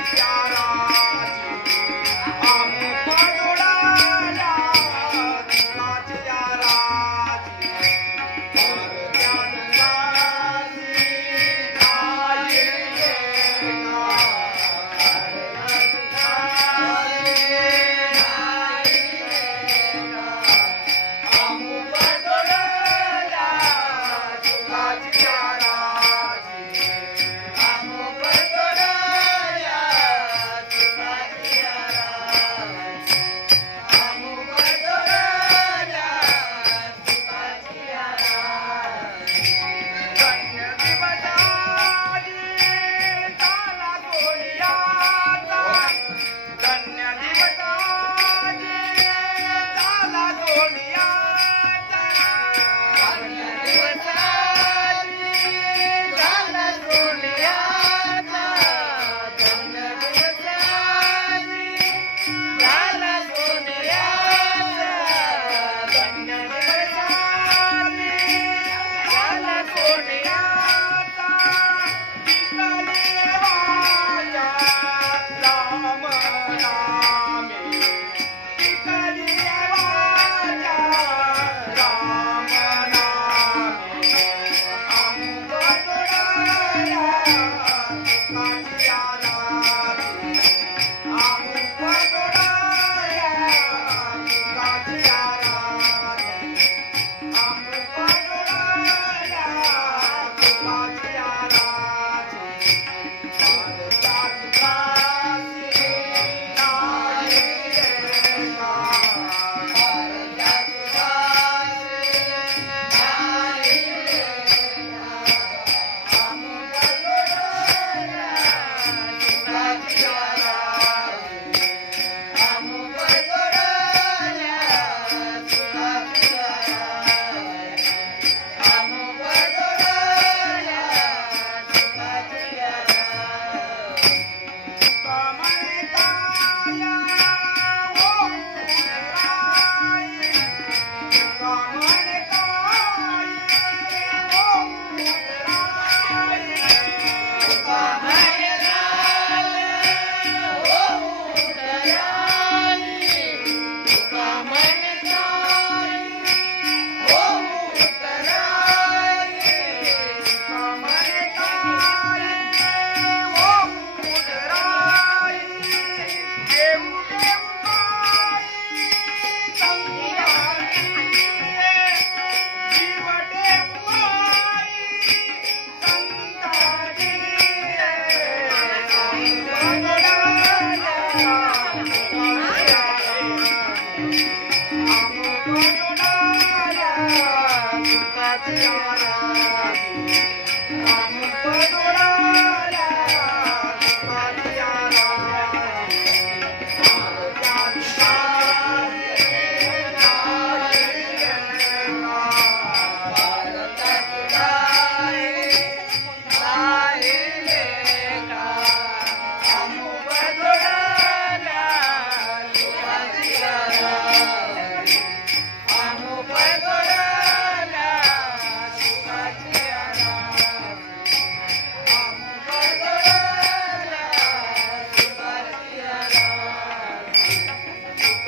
सुखाच्या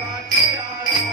एक